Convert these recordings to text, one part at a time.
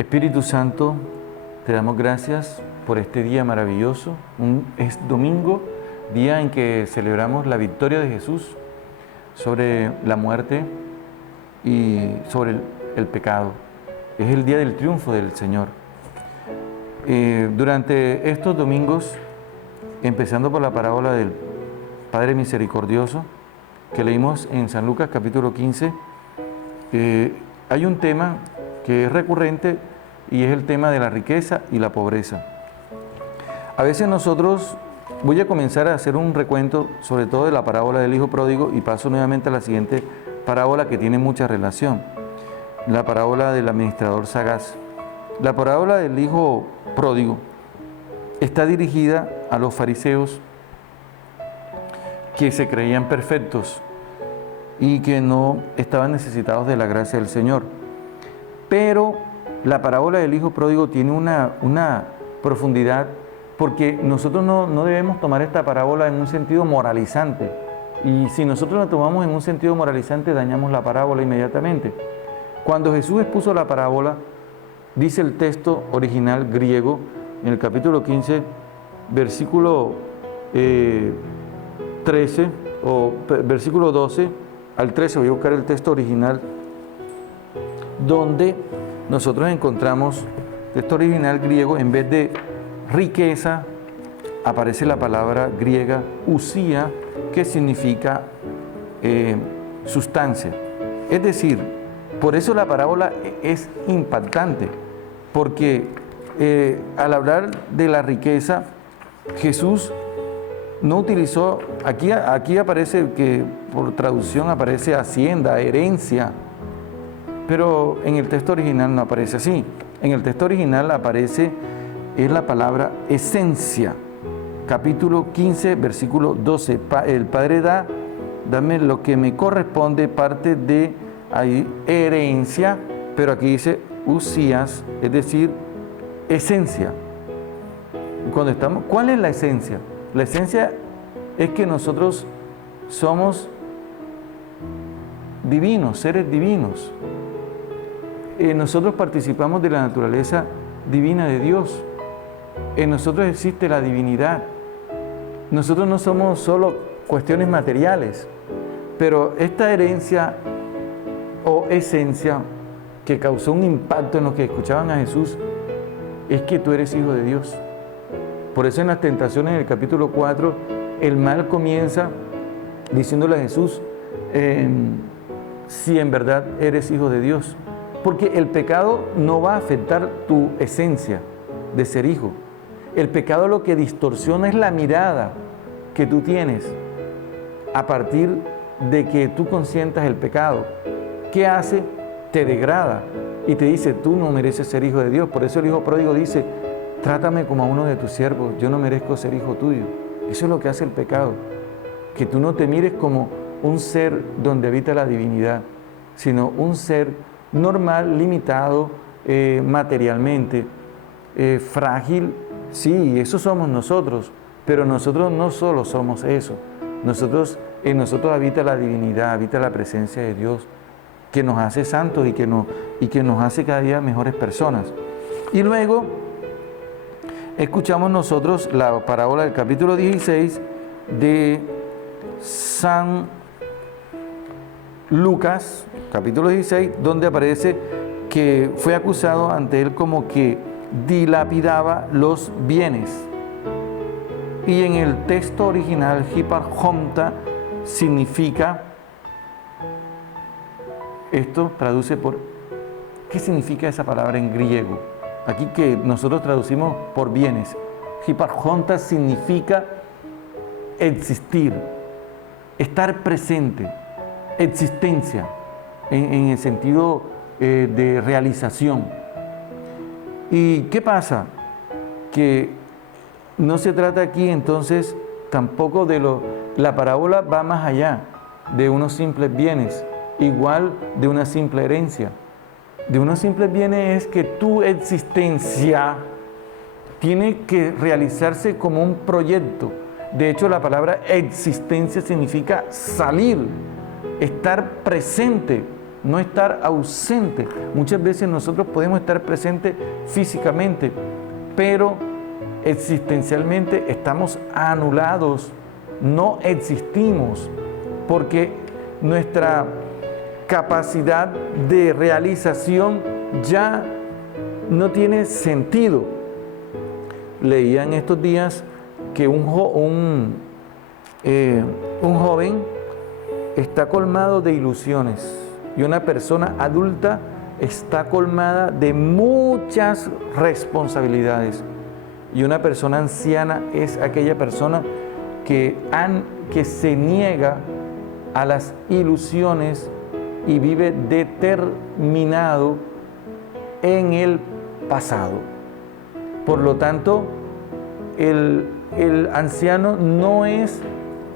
Espíritu Santo, te damos gracias por este día maravilloso. Es domingo, día en que celebramos la victoria de Jesús sobre la muerte y sobre el pecado. Es el día del triunfo del Señor. Durante estos domingos, empezando por la parábola del Padre Misericordioso, que leímos en San Lucas capítulo 15, hay un tema que es recurrente y es el tema de la riqueza y la pobreza. A veces nosotros, voy a comenzar a hacer un recuento sobre todo de la parábola del Hijo Pródigo y paso nuevamente a la siguiente parábola que tiene mucha relación, la parábola del administrador sagaz. La parábola del Hijo Pródigo está dirigida a los fariseos que se creían perfectos y que no estaban necesitados de la gracia del Señor. Pero la parábola del Hijo Pródigo tiene una profundidad, porque nosotros no debemos tomar esta parábola en un sentido moralizante. Y si nosotros la tomamos en un sentido moralizante, dañamos la parábola inmediatamente. Cuando Jesús expuso la parábola, dice el texto original griego, en el capítulo 15, versículo 13, o versículo 12 al 13, voy a buscar el texto original, donde nosotros encontramos texto original griego, en vez de riqueza, aparece la palabra griega usía, que significa sustancia. Es decir, por eso la parábola es impactante, porque al hablar de la riqueza, Jesús no utilizó, aquí aparece que por traducción aparece hacienda, herencia, pero en el texto original no aparece así. En el texto original aparece es la palabra esencia. Capítulo 15, versículo 12. El Padre dame lo que me corresponde, parte de ahí, herencia, pero aquí dice usías, es decir, esencia. ¿Cuál es la esencia? La esencia es que nosotros somos divinos, seres divinos. Nosotros participamos de la naturaleza divina de Dios. En nosotros existe la divinidad. Nosotros no somos solo cuestiones materiales, pero esta herencia o esencia que causó un impacto en los que escuchaban a Jesús es que tú eres hijo de Dios. Por eso en las tentaciones, en el capítulo 4, el mal comienza diciéndole a Jesús, si en verdad eres hijo de Dios. Porque el pecado no va a afectar tu esencia de ser hijo. El pecado lo que distorsiona es la mirada que tú tienes a partir de que tú consientas el pecado. ¿Qué hace? Te degrada y te dice, tú no mereces ser hijo de Dios. Por eso el Hijo Pródigo dice, trátame como a uno de tus siervos, yo no merezco ser hijo tuyo. Eso es lo que hace el pecado, que tú no te mires como un ser donde habita la divinidad, sino un ser normal, limitado materialmente, frágil. Sí, eso somos nosotros, pero nosotros no solo somos eso. En nosotros habita la divinidad, habita la presencia de Dios, que nos hace santos y que nos hace cada día mejores personas. Y luego escuchamos nosotros la parábola del capítulo 16 de San Lucas, capítulo 16, donde aparece que fue acusado ante él como que dilapidaba los bienes. Y en el texto original, hiparchonta significa, esto traduce por, ¿qué significa esa palabra en griego? Aquí que nosotros traducimos por bienes. Hiparchonta significa existir, estar presente, existencia, en el sentido de realización. ¿Y qué pasa? Que no se trata aquí entonces tampoco la parábola va más allá de unos simples bienes, igual de una simple herencia. De unos simples bienes es que tu existencia tiene que realizarse como un proyecto. De hecho, la palabra existencia significa salir, estar presente no estar ausente. Muchas veces nosotros podemos estar presentes físicamente, pero existencialmente estamos anulados, no existimos, porque nuestra capacidad de realización ya no tiene sentido. Leía en estos días que un joven está colmado de ilusiones y una persona adulta está colmada de muchas responsabilidades. Y una persona anciana es aquella persona que se niega a las ilusiones y vive determinado en el pasado. Por lo tanto, el anciano no es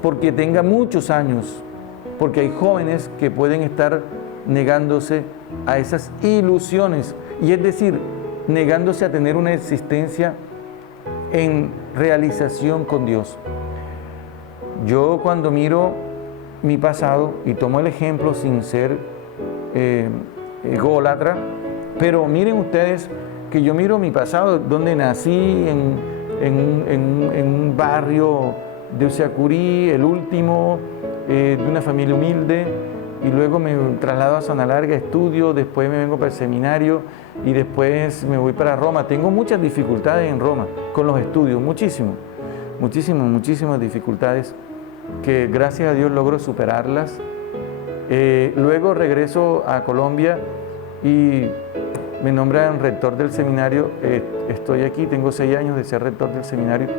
porque tenga muchos años, porque hay jóvenes que pueden estar negándose a esas ilusiones, y es decir, negándose a tener una existencia en realización con Dios. Yo cuando miro mi pasado, y tomo el ejemplo sin ser ególatra, pero miren ustedes que yo miro mi pasado, donde nací en un barrio de Usiacurí, el último, de una familia humilde, y luego me traslado a Zona Larga, estudio, después me vengo para el seminario y después me voy para Roma. Tengo muchas dificultades en Roma con los estudios, muchísimas dificultades que gracias a Dios logro superarlas. Luego regreso a Colombia y me nombran rector del seminario. Estoy aquí, tengo 6 años de ser rector del seminario.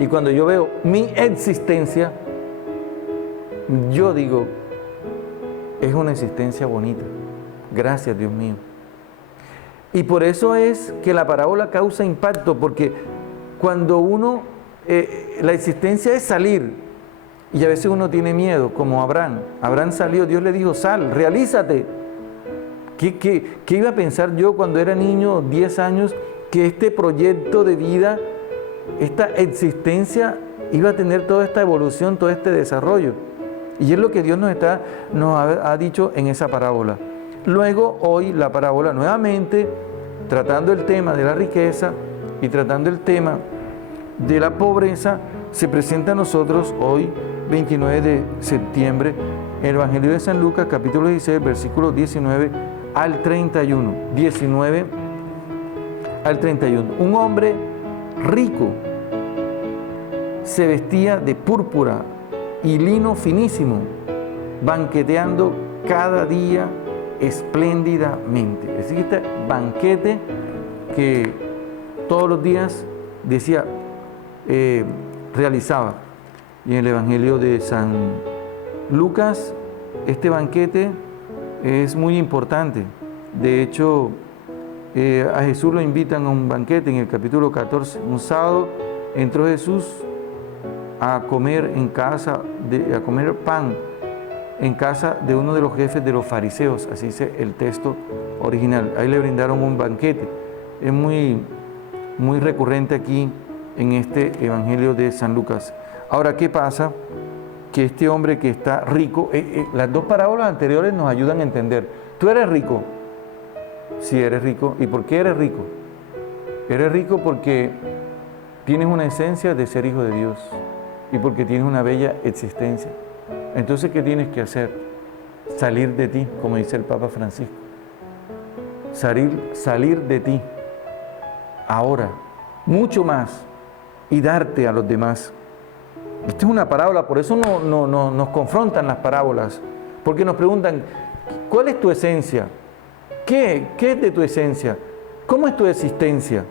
Y cuando yo veo mi existencia, yo digo, es una existencia bonita. Gracias, Dios mío. Y por eso es que la parábola causa impacto, porque cuando uno, la existencia es salir, y a veces uno tiene miedo, como Abraham. Abraham salió, Dios le dijo, sal, realízate. ¿Qué iba a pensar yo cuando era niño, 10 años, que este proyecto de vida, esta existencia, iba a tener toda esta evolución, todo este desarrollo? Y es lo que Dios nos ha dicho en esa parábola. Luego, hoy, la parábola nuevamente, tratando el tema de la riqueza y tratando el tema de la pobreza, se presenta a nosotros hoy, 29 de septiembre, en el Evangelio de San Lucas, capítulo 16, versículos 19 al 31. 19 al 31. Un hombre rico se vestía de púrpura y lino finísimo, banqueteando cada día espléndidamente. Es decir, este banquete que todos los días decía, realizaba. Y en el Evangelio de San Lucas, este banquete es muy importante. De hecho, a Jesús lo invitan a un banquete en el capítulo 14. Un sábado entró Jesús a comer a comer pan en casa de uno de los jefes de los fariseos, así dice el texto original. Ahí le brindaron un banquete. Es muy recurrente aquí en este Evangelio de San Lucas. Ahora, ¿qué pasa? Que este hombre que está rico, las dos parábolas anteriores nos ayudan a entender. ¿Tú eres rico? Sí, eres rico. ¿Y por qué eres rico? Eres rico porque tienes una esencia de ser hijo de Dios y porque tienes una bella existencia. Entonces, ¿qué tienes que hacer? Salir de ti, como dice el Papa Francisco. Salir de ti. Ahora, mucho más, y darte a los demás. Esta es una parábola, por eso nos confrontan las parábolas, porque nos preguntan, ¿cuál es tu esencia? ¿Qué es de tu esencia? ¿Cómo es tu existencia?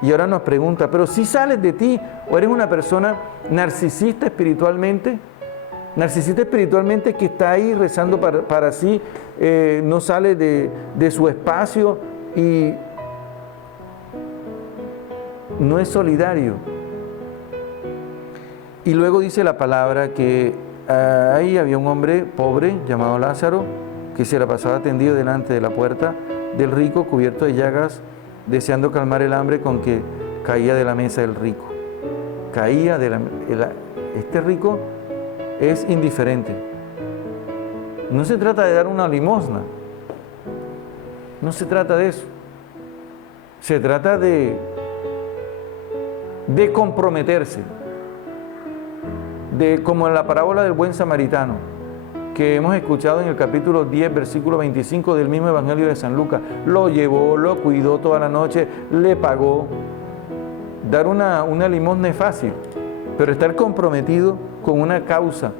Y ahora nos pregunta, pero si sales de ti, o eres una persona narcisista espiritualmente que está ahí rezando para sí, no sale de su espacio y no es solidario. Y luego dice la palabra que ahí había un hombre pobre llamado Lázaro, que se la pasaba tendido delante de la puerta del rico, cubierto de llagas, deseando calmar el hambre con que caía de la mesa del rico. Este rico es indiferente. No se trata de dar una limosna. No se trata de eso. Se trata de comprometerse. Como en la parábola del buen samaritano, que hemos escuchado en el capítulo 10, versículo 25 del mismo Evangelio de San Lucas. Lo llevó, lo cuidó toda la noche, le pagó. Dar una limosna es fácil, pero estar comprometido con una causa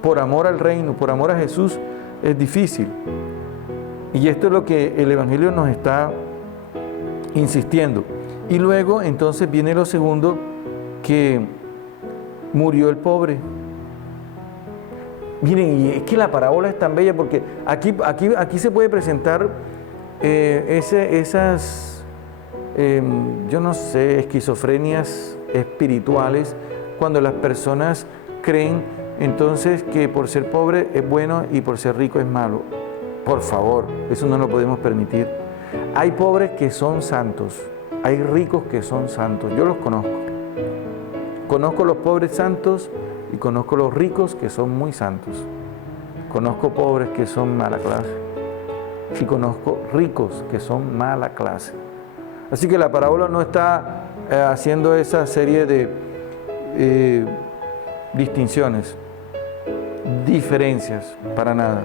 por amor al reino, por amor a Jesús, es difícil. Y esto es lo que el Evangelio nos está insistiendo. Y luego entonces viene lo segundo, que murió el pobre. Miren, y es que la parábola es tan bella porque aquí se puede presentar esas, yo no sé, esquizofrenias espirituales, cuando las personas creen entonces que por ser pobre es bueno y por ser rico es malo. Por favor, eso no lo podemos permitir. Hay pobres que son santos, hay ricos que son santos, yo los conozco. Conozco los pobres santos y conozco los ricos que son muy santos. Conozco pobres que son mala clase y conozco ricos que son mala clase. Así que la parábola no está haciendo esa serie de distinciones, diferencias, para nada.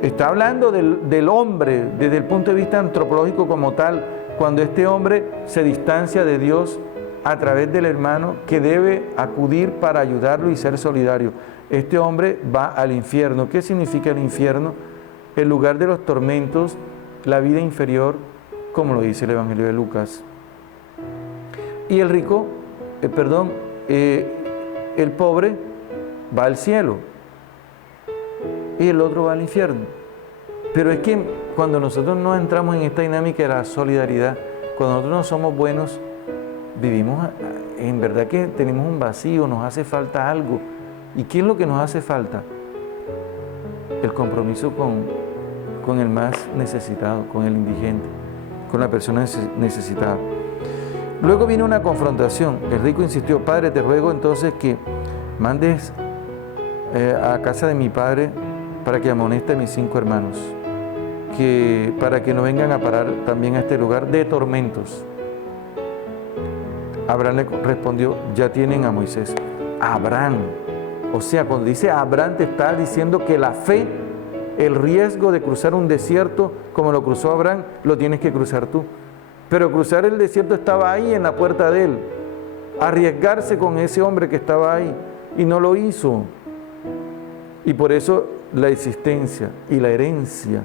Está hablando del hombre desde el punto de vista antropológico como tal, cuando este hombre se distancia de Dios a través del hermano que debe acudir para ayudarlo y ser solidario. Este hombre va al infierno. ¿Qué significa el infierno? El lugar de los tormentos, la vida inferior, como lo dice el Evangelio de Lucas. Y el rico, el pobre va al cielo y el otro va al infierno. Pero es que cuando nosotros no entramos en esta dinámica de la solidaridad, cuando nosotros no somos buenos, vivimos, en verdad que tenemos un vacío, nos hace falta algo. ¿Y qué es lo que nos hace falta? El compromiso con el más necesitado, con el indigente, con la persona necesitada. Luego viene una confrontación. El rico insistió: Padre, te ruego entonces que mandes a casa de mi padre para que amoneste a mis 5 hermanos, para que no vengan a parar también a este lugar de tormentos. Abraham le respondió: ya tienen a Moisés. Abraham, o sea, cuando dice Abraham te está diciendo que la fe, el riesgo de cruzar un desierto como lo cruzó Abraham, lo tienes que cruzar tú. Pero cruzar el desierto estaba ahí en la puerta de él. Arriesgarse con ese hombre que estaba ahí y no lo hizo. Y por eso la existencia y la herencia,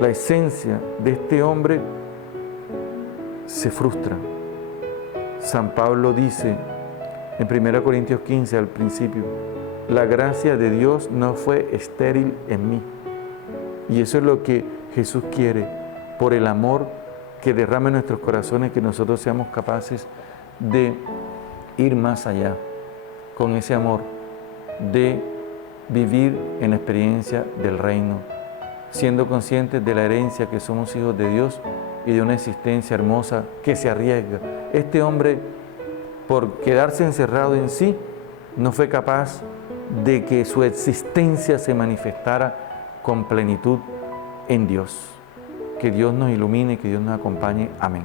la esencia de este hombre se frustra. San Pablo dice en 1 Corintios 15 al principio: la gracia de Dios no fue estéril en mí. Y eso es lo que Jesús quiere, por el amor que derrama en nuestros corazones, que nosotros seamos capaces de ir más allá con ese amor, de vivir en la experiencia del reino, siendo conscientes de la herencia que somos hijos de Dios y de una existencia hermosa que se arriesga. Este hombre, por quedarse encerrado en sí, no fue capaz de que su existencia se manifestara con plenitud en Dios. Que Dios nos ilumine, que Dios nos acompañe. Amén.